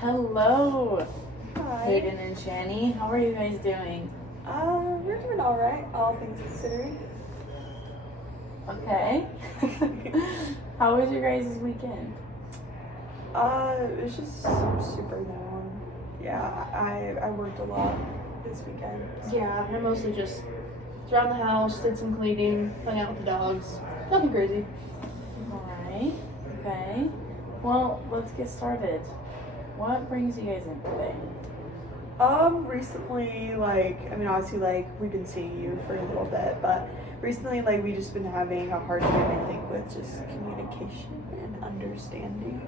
Hello, Hi. Hayden and Shani. How are you guys doing? We're doing all right, all things considering. Okay. How was your guys' weekend? It was just super long. Yeah, I worked a lot this weekend. Yeah, I mostly just was around the house, did some cleaning, hung out with the dogs. Nothing crazy. Alright. Okay. Well, let's get started. What brings you guys in today? Recently, obviously, we've been seeing you for a little bit, but recently, we just been having a hard time, I think, with just communication and understanding.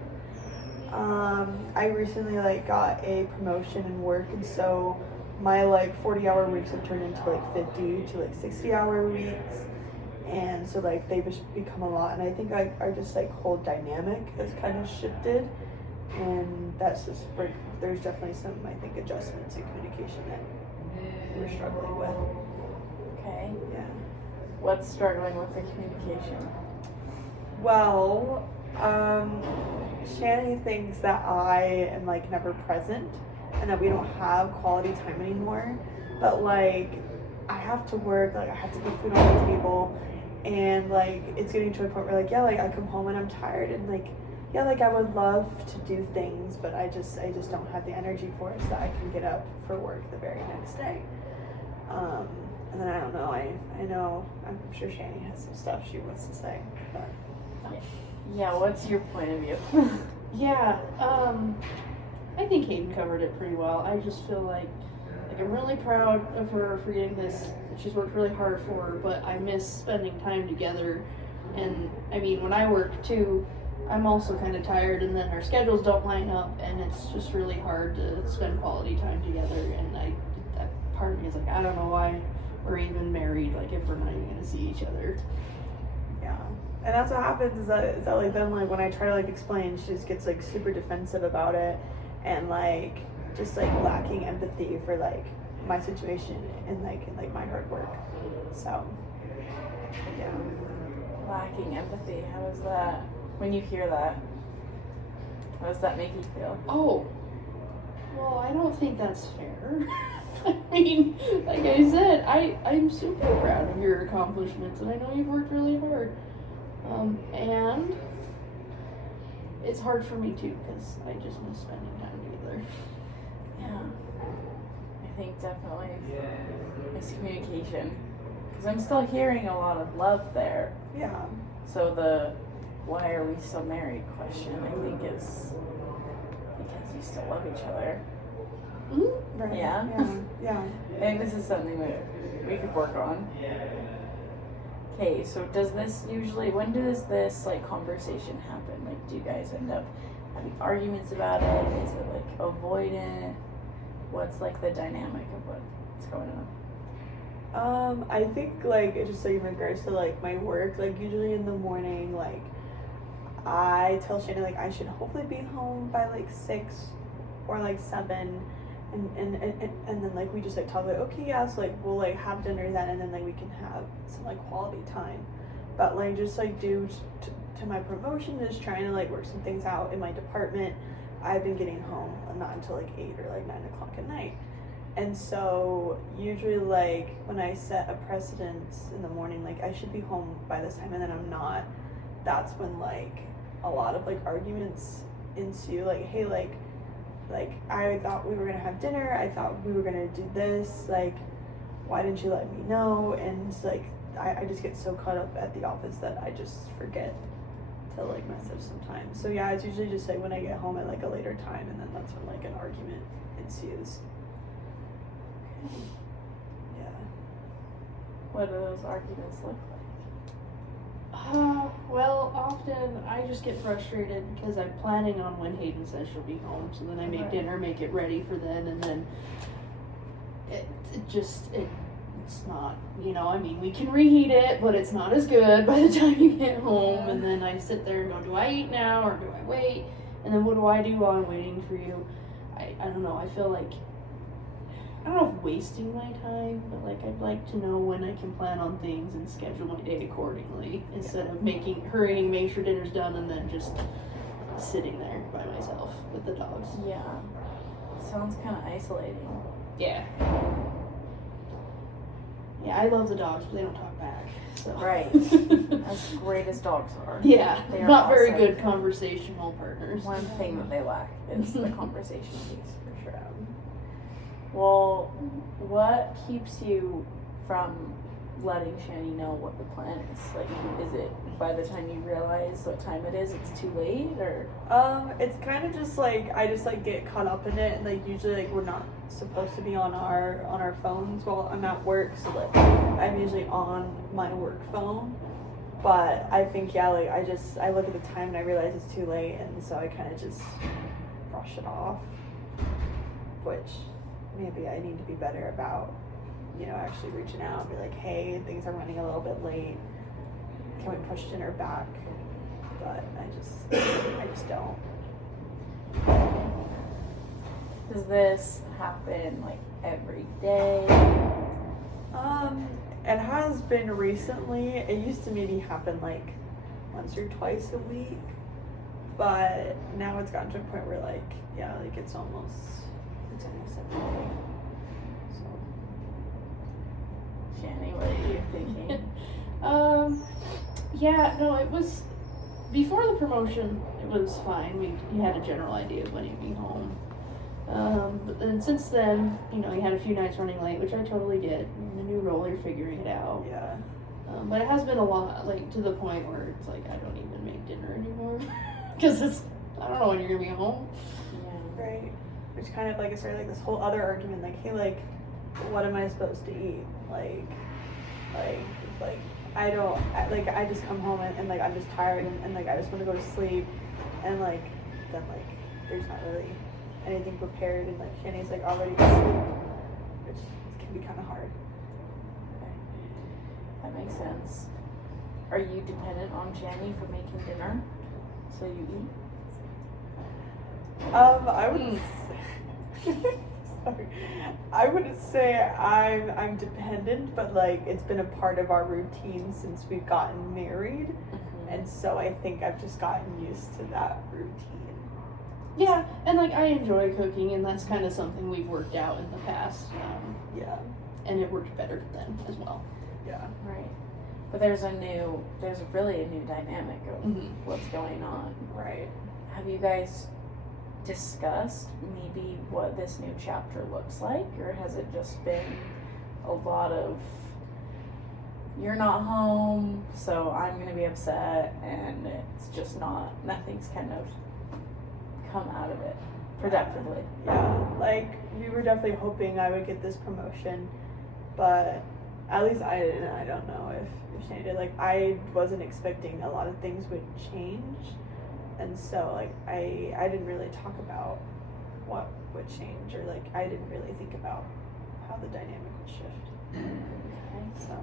I recently, got a promotion in work, and so my, 40-hour weeks have turned into, 50 to, 60-hour weeks, and so, they've just become a lot, and I think, our just, whole dynamic has kind of shifted, and that's just, there's definitely some, I think, adjustments in communication that we're struggling with. Okay. Yeah. What's struggling with the communication? Well, Shani thinks that I am never present and that we don't have quality time anymore. But I have to work, I have to put food on the table, and it's getting to a point where I come home and I'm tired, and I would love to do things, but I just don't have the energy for it so that I can get up for work the very next day. And then I don't know, I know, I'm sure Shani has some stuff she wants to say, but. Yeah, what's your point of view? Yeah, I think Hayden covered it pretty well. I just feel like I'm really proud of her for getting this. She's worked really hard for her, but I miss spending time together. And I mean, when I work too, I'm also kind of tired, and then our schedules don't line up, and it's just really hard to spend quality time together. And that part of me is I don't know why we're even married, if we're not even gonna see each other. Yeah, and that's what happens is that then when I try to explain, she just gets super defensive about it, and just lacking empathy for my situation and in my hard work. So yeah. Lacking empathy. How is that? When you hear that, how does that make you feel? Oh, well, I don't think that's fair. I mean, like I said, I'm super proud of your accomplishments, and I know you've worked really hard. And it's hard for me too, because I just miss spending time together. Yeah. I think definitely miscommunication. Because I'm still hearing a lot of love there. Yeah. So the why are we still married question, I think, is because you still love each other. Mm-hmm. Right. Yeah? Yeah. I think this is something that we could work on. Okay, so when does this conversation happen? Do you guys end up having arguments about it? Is it avoidant? What's the dynamic of what's going on? I think just in regards to my work, usually in the morning, I tell Shana I should hopefully be home by 6 or 7, and then we just talk okay, yeah, so we'll have dinner then, and then we can have some quality time, but just due to my promotion, just trying to work some things out in my department, I've been getting home not until 8 or 9 o'clock at night. And so usually when I set a precedence in the morning, I should be home by this time, and then I'm not, that's when a lot of arguments ensue, hey, I thought we were gonna have dinner, I thought we were gonna do this, why didn't you let me know? And I just get so caught up at the office that I just forget to message sometimes. So yeah, it's usually just when I get home at a later time, and then that's when an argument ensues. Yeah. What do those arguments look like? Well, often I just get frustrated because I'm planning on when Hayden says she'll be home, so then I make dinner, make it ready for then, and then it's not, we can reheat it, but it's not as good by the time you get home, and then I sit there and go, do I eat now, or do I wait? And then what do I do while I'm waiting for you? I don't know, I feel I don't know if wasting my time, but I'd like to know when I can plan on things and schedule my day accordingly, instead of hurrying, make sure dinner's done, and then just sitting there by myself with the dogs. Yeah. Sounds kind of isolating. Yeah. Yeah, I love the dogs, but they don't talk back. So. Right. As great as dogs are. Yeah, They are not very awesome. good conversational partners. One thing that they lack is the conversation piece, for sure. Well, what keeps you from letting Shani know what the plan is? Like, is it by the time you realize what time it is, it's too late, or? It's kind of just like I just like get caught up in it, and like usually like we're not supposed to be on our phones while I'm at work, so like I'm usually on my work phone. But I think I look at the time and I realize it's too late, and so I kind of just brush it off, which maybe I need to be better about, actually reaching out and be like, hey, things are running a little bit late. Can we push dinner back? But I just don't. Does this happen like every day? It has been recently. It used to maybe happen like once or twice a week, but now it's gotten to a point where like it's almost every day. So Shani, what are you thinking? Yeah, no, it was before the promotion. It was fine. You had a general idea of when you'd be home. But then since then, you had a few nights running late, which I totally get. In the new role, you're figuring it out. yeah, But it has been a lot, like to the point where it's like I don't even make dinner anymore because I don't know when you're gonna be home. Yeah. right. Which kind of like started like this whole other argument, like, hey, like, what am I supposed to eat? Like I just come home and like I'm just tired and like I just want to go to sleep, and like then like there's not really anything prepared, and like Shani's like already asleep, which can be kind of hard. Okay. That makes sense. Are you dependent on Shani for making dinner? So you eat? I would sorry. I wouldn't say I'm dependent, but like it's been a part of our routine since we've gotten married, and so I think I've just gotten used to that routine. Yeah, and like I enjoy cooking, and that's kind of something we've worked out in the past. Yeah. And it worked better then as well. Yeah. Right. But there's really a new dynamic of Mhm. what's going on. Right. Have you guys discussed maybe what this new chapter looks like, or has it just been a lot of you're not home, so I'm gonna be upset, and it's just nothing's kind of come out of it productively? Yeah. Like we were definitely hoping I would get this promotion, but at least I didn't. I don't know if Shani did. Like I wasn't expecting a lot of things would change. And so, like, I didn't really talk about what would change, or, like, I didn't really think about how the dynamic would shift. Okay. So,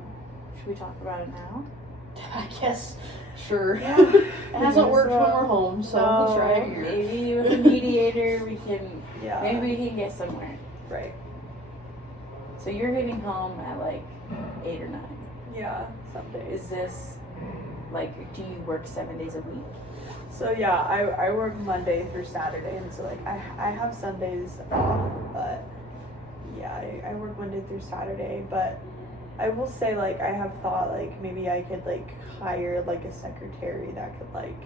Should we talk about it now? I guess, sure. Yeah. It hasn't Yes, worked when well, we're home, so no, we'll try it here. Maybe with a mediator we can yeah. maybe we can get somewhere. Right. So you're getting home at like 8 or 9. Yeah, some days. Is this like, do you work 7 days a week? So, yeah, I work Monday through Saturday, and so, like, I have Sundays off, but, yeah, I work Monday through Saturday, but I will say, like, I have thought, like, maybe I could, like, hire, like, a secretary that could, like,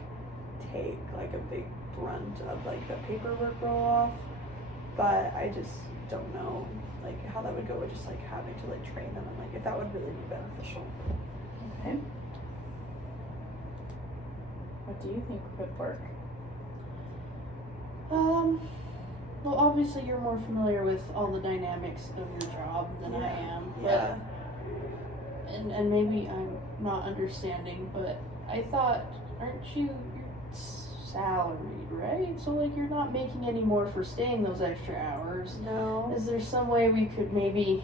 take, like, a big brunt of, like, the paperwork roll-off, but I just don't know, like, how that would go with just, like, having to, like, train them, and, like, if that would really be beneficial. Okay. What do you think would work? Well, obviously you're more familiar with all the dynamics of your job than I am. Yeah. And maybe I'm not understanding, but I thought, aren't you're salaried, right? So, like, you're not making any more for staying those extra hours. No. Is there some way we could maybe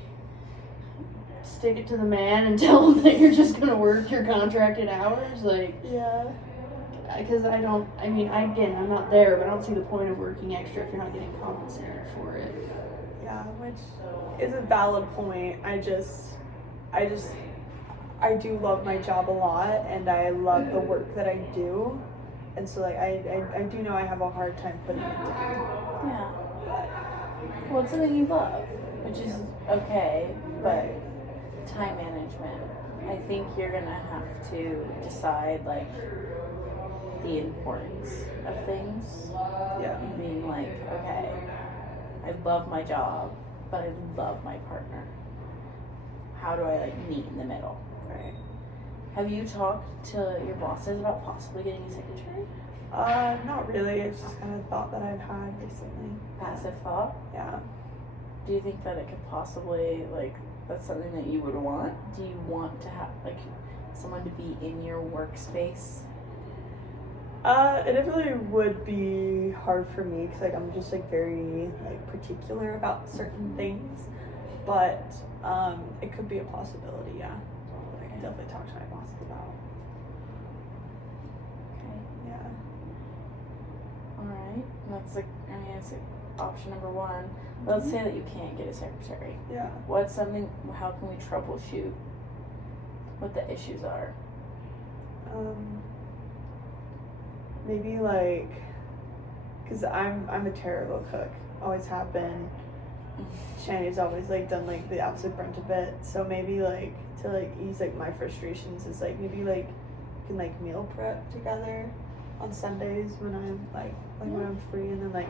stick it to the man and tell him that you're just going to work your contracted hours? Like, Yeah. because I'm not there, but I don't see the point of working extra if you're not getting compensated for it. Yeah, which is a valid point. I do love my job a lot, and I love the work that I do. and so like I do know I have a hard time putting it down. Yeah. But Well, it's something you love, which is okay, but time management. I think you're gonna have to decide like the importance of things. yeah, And being like, okay, I love my job, but I love my partner. How do I like meet in the middle? right. Have you talked to your bosses about possibly getting a secretary? Not really. It's just kind of a thought that I've had recently. Passive thought. Yeah. Do you think that it could possibly like that's something that you would want? Do you want to have like someone to be in your workspace? It definitely would be hard for me because like I'm just like very like particular about certain things, but it could be a possibility. Yeah, I can definitely talk to my bosses about. Okay. Yeah. All right. That's like it's like option number one. Let's say that you can't get a secretary. Yeah. What's something? How can we troubleshoot what the issues are? Maybe like, cause I'm a terrible cook. Always have been. Shani's always like done like the absolute brunt of it. So maybe like to like ease like my frustrations is like maybe like we can like meal prep together on Sundays when I'm like when I'm free, and then like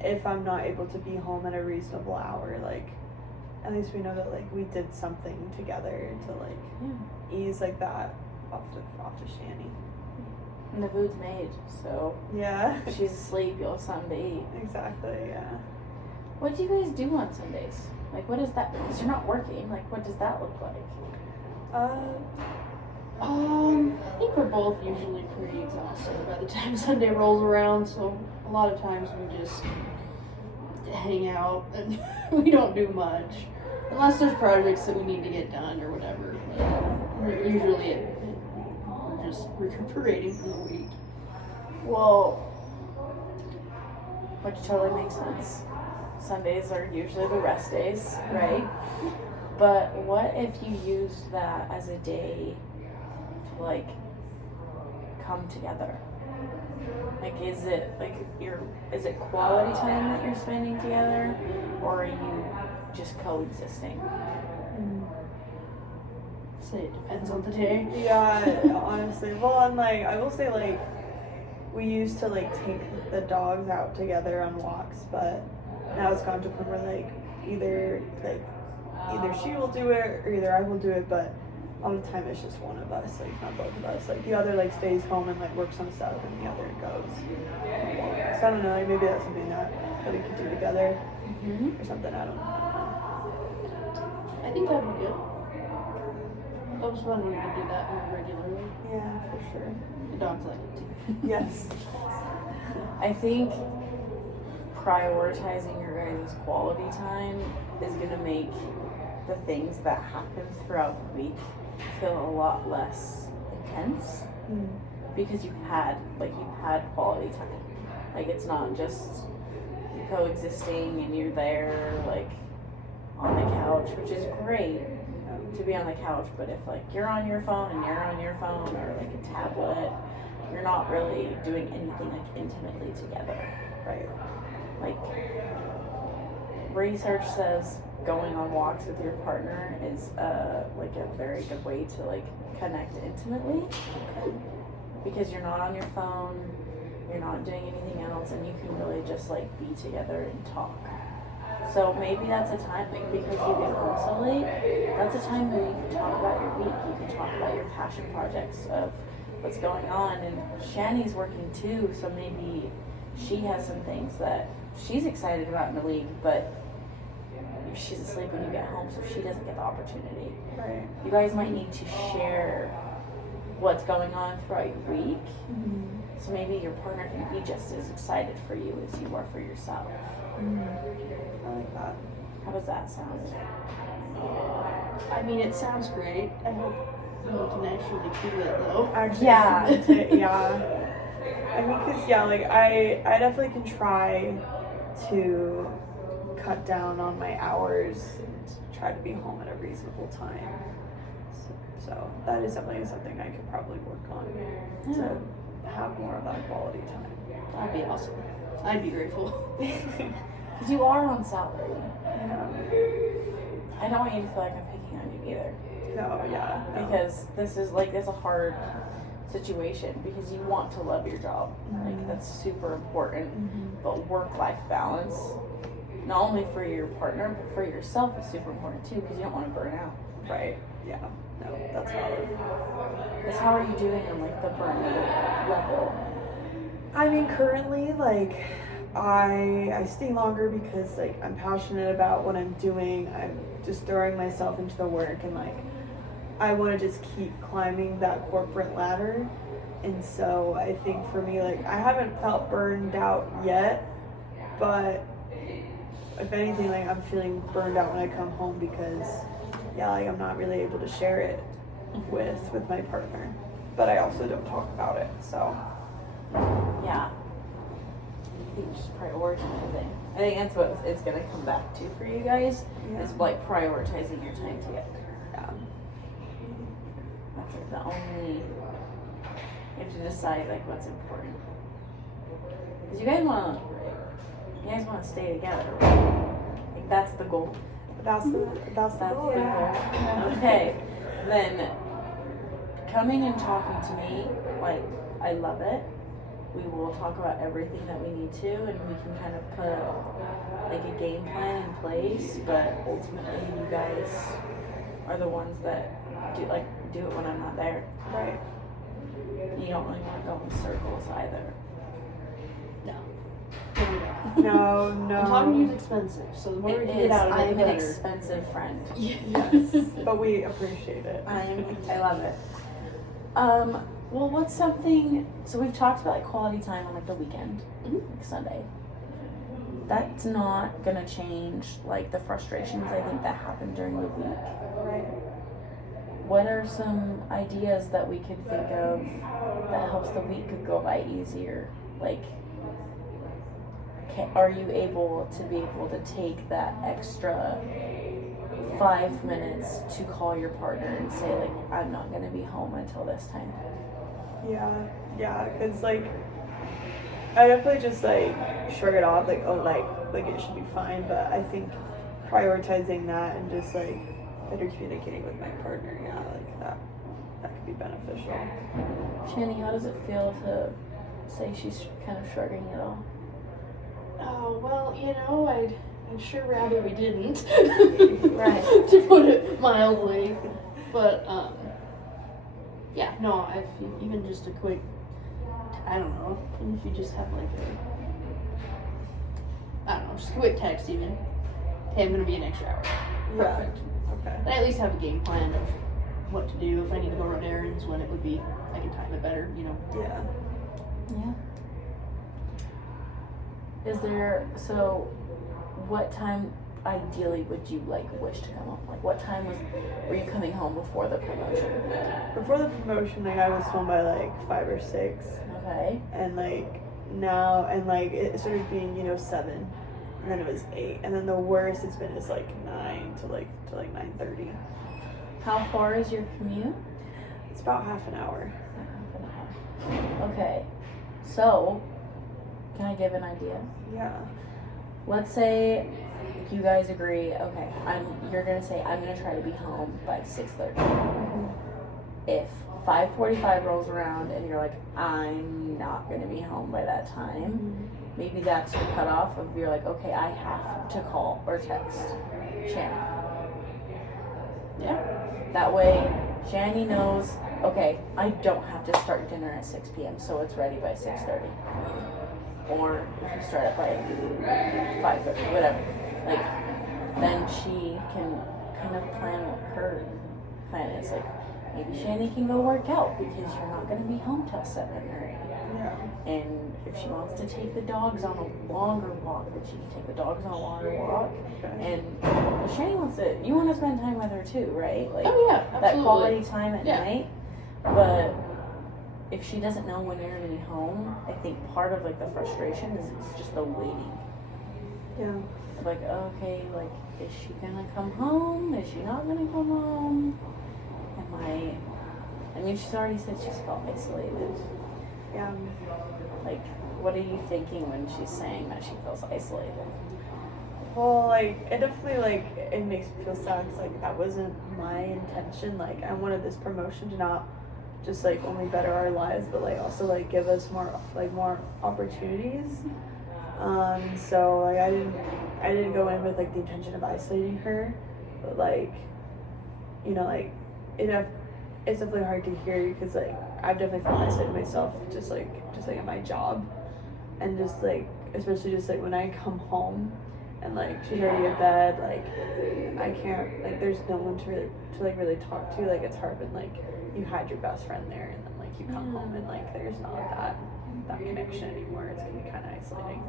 if I'm not able to be home at a reasonable hour, like at least we know that like we did something together to like ease like that off to Shani. And the food's made, so Yeah. if she's asleep, you'll have something to eat. Exactly. Yeah. What do you guys do on Sundays? Like, what is that? Because you're not working. Like, what does that look like? I think we're both usually pretty exhausted by the time Sunday rolls around, so a lot of times we just hang out and we don't do much. Unless there's projects that we need to get done or whatever. Usually we're just recuperating from the week. Well, which totally makes sense. Sundays are usually the rest days, right? But what if you used that as a day to like come together? Like, is it quality time that you're spending together, or are you just coexisting? Say it depends on the day. Yeah, honestly. Well, and like I will say, like we used to like take the dogs out together on walks, but now it's gone to a point where like either she will do it or either I will do it, but all the time it's just one of us, like not both of us. Like the other like stays home and like works on stuff, and the other goes. So I don't know. Like maybe that's something that we could do together or something. I don't know. I think that would be good. That was fun when we could do that more regularly. Yeah, for sure. The dogs like it too. Yes. I think prioritizing your guys' quality time is going to make the things that happen throughout the week feel a lot less intense because you've had quality time. Like, it's not just coexisting and you're there like on the couch, which is great to be on the couch, but if like you're on your phone and you're on your phone or like a tablet, you're not really doing anything like intimately together. Right. Like, research says going on walks with your partner is like a very good way to like connect intimately because you're not on your phone, you're not doing anything else, and you can really just like be together and talk. So maybe that's a time, like, because you get home so late, that's a time where you can talk about your week, you can talk about your passion projects of what's going on. And Shani's working too, so maybe she has some things that she's excited about in the week, but she's asleep when you get home, so she doesn't get the opportunity. Right. You guys might need to share what's going on throughout your week, so maybe your partner can be just as excited for you as you are for yourself. I like that. How does that sound? I mean, it sounds great. I hope we can actually do it though. Actually, Yeah. yeah. I mean, cause yeah, like I definitely can try to cut down on my hours and try to be home at a reasonable time. So that is definitely something I could probably work on. Yeah. So have more of that quality time. That'd be awesome. I'd be grateful. Because you are on salary. Yeah. I don't want you to feel like I'm picking on you either. No, yeah. No. Because this is like, it's a hard situation because you want to love your job. Like, that's super important. But work-life balance, not only for your partner, but for yourself is super important too because you don't want to burn out. Right. Yeah. No, that's valid. Because how are you doing on like the burnout level? I mean, currently, like, I stay longer because, like, I'm passionate about what I'm doing. I'm just throwing myself into the work, and, like, I want to just keep climbing that corporate ladder. And so I think for me, like, I haven't felt burned out yet, but if anything, like, I'm feeling burned out when I come home because, yeah, like, I'm not really able to share it with my partner. But I also don't talk about it, so. Yeah. I think just prioritizing. I think that's what it's going to come back to for you guys. Yeah. Is like prioritizing your time together. Yeah. That's like the only. You have to decide like what's important. Because you guys want to stay together, right? Like that's the goal. That's the goal. Goal. Yeah. Okay, then coming and talking to me, like I love it. We will talk about everything that we need to, and we can kind of put like a game plan in place. But ultimately, you guys are the ones that do it when I'm not there. Right. You don't really want to go in circles either. No, no. And talking to you is expensive, so the more we It can is. get out of it, I'm the an better. expensive friend. Yes, but we appreciate it. I love it. Well, what's something? So we've talked about like quality time on like the weekend, like Sunday. That's not gonna change like the frustrations I think that happen during the week. Right. What are some ideas that we could think of that helps the week go by easier? Like, are you able to take that extra 5 minutes to call your partner and say like, I'm not gonna be home until this time? Yeah, because like I definitely just like shrug it off, like, oh, like it should be fine. But I think prioritizing that and just like better communicating with my partner, yeah, like that could be beneficial. Channy, how does it feel to say she's kind of shrugging it off? Oh, well, you know, I'd sure rather we didn't. Right. To put it mildly. But, yeah, no, even just a quick, I don't know, even if you just have like just a quick text even. Hey, I'm gonna be an extra hour. Perfect. Yeah. Okay. And I at least have a game plan of what to do if I need to go run errands, when it would be, I can time it better, you know. Yeah. Yeah. So what time ideally would you wish to come home? Like what time were you coming home before the promotion? Before the promotion, like I was home by like 5 or 6. Okay. And like now, and like it started being 7, and then it was 8, and then the worst it's been is like 9 to 9:30. How far is your commute? It's about half an hour. Okay. So, can I give an idea? Yeah. Let's say you guys agree, okay, you're gonna say I'm gonna try to be home by 6:30. If 5:45 rolls around and you're like, I'm not gonna be home by that time, maybe that's your cutoff of you're like, okay, I have to call or text Shanny. Yeah. That way, Shanny knows, okay, I don't have to start dinner at 6 p.m. so it's ready by 6:30. Or if you start it by 5:30, whatever. Like, then she can kind of plan what her plan is. Like, maybe Shanny can go work out because you're not going to be home till 7 or 8. Yeah. And if she wants to take the dogs on a longer walk, then she can take the dogs on a longer walk. Okay. And if Shanny you want to spend time with her too, right? Like, Oh yeah, absolutely. that quality time at Yeah. night. But if she doesn't know when you're gonna be home, I think part of like the frustration is it's just the waiting. Yeah. Like, okay, like, is she gonna come home? Is she not gonna come home? I mean, she's already said she's felt isolated. Yeah. Like, what are you thinking when she's saying that she feels isolated? Well, like, it definitely, like, it makes me feel sad because, like, that wasn't my intention. Like, I wanted this promotion to not just, like, only better our lives, but, like, also, like, give us more opportunities. So, like, I didn't go in with, like, the intention of isolating her, but, like, you know, like, it's definitely hard to hear because, like, I've definitely felt isolated myself, just like in my job, and just, like, especially just, like, when I come home, and like she's already in bed, like I can't, like there's no one to really talk to. Like it's hard when like you had your best friend there and then like you come home and like there's not that connection anymore. It's gonna be kind of isolating.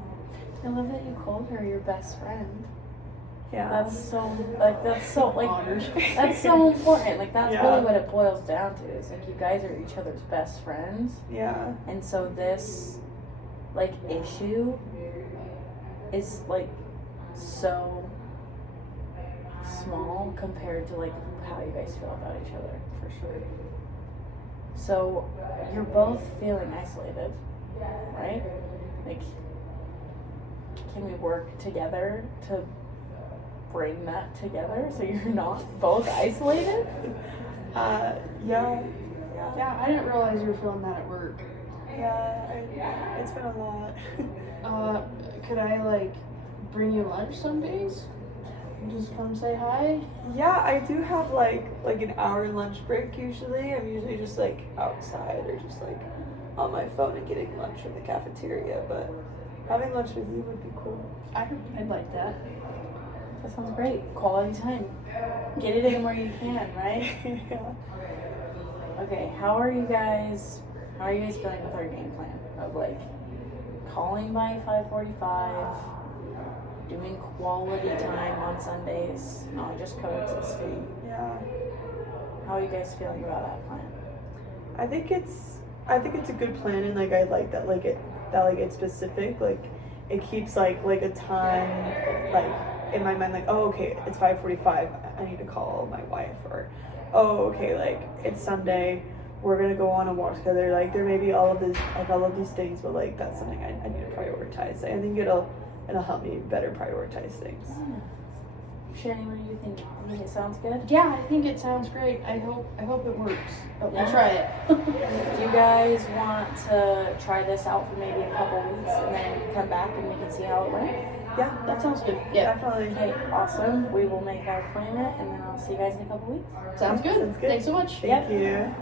I love that you called her your best friend. Yeah. That's so like that's so important. Like that's really what it boils down to. Is like you guys are each other's best friends. Yeah. And so this like issue is like so small compared to like how you guys feel about each other, for sure. So you're both feeling isolated, right? Like, can we work together to bring that together so you're not both isolated? Yeah. Yeah, I didn't realize you were feeling that at work. Yeah, it's been a lot. Could I like bring you lunch some days? Just come say hi? Yeah, I do have like an hour lunch break usually. I'm usually just like outside or just like on my phone and getting lunch from the cafeteria, but having lunch with you would be cool. I'd like that. That sounds great. Quality time. Get it in where you can, right? Yeah. Okay, how are you guys feeling with our game plan of like calling by 5:45, doing quality time on Sundays, not just coexisting? Yeah. How are you guys feeling about that plan? I think it's a good plan, and like I like that it's specific. Like it keeps like a time like in my mind, like, oh okay, it's 5:45, I need to call my wife, or oh okay, like it's Sunday, we're gonna go on a walk together. Like there may be all of these things, but like that's something I need to prioritize. I think it'll help me better prioritize things. Shani, what do you think? You think it sounds good? Yeah, I think it sounds great. I hope it works. But we'll try it. Do you guys want to try this out for maybe a couple weeks and then come back and we can see how it went? Yeah, That sounds good. Yeah. definitely. Okay, awesome. We will make that appointment and then I'll see you guys in a couple weeks. Sounds good. Sounds good. Thanks so much. Thank you.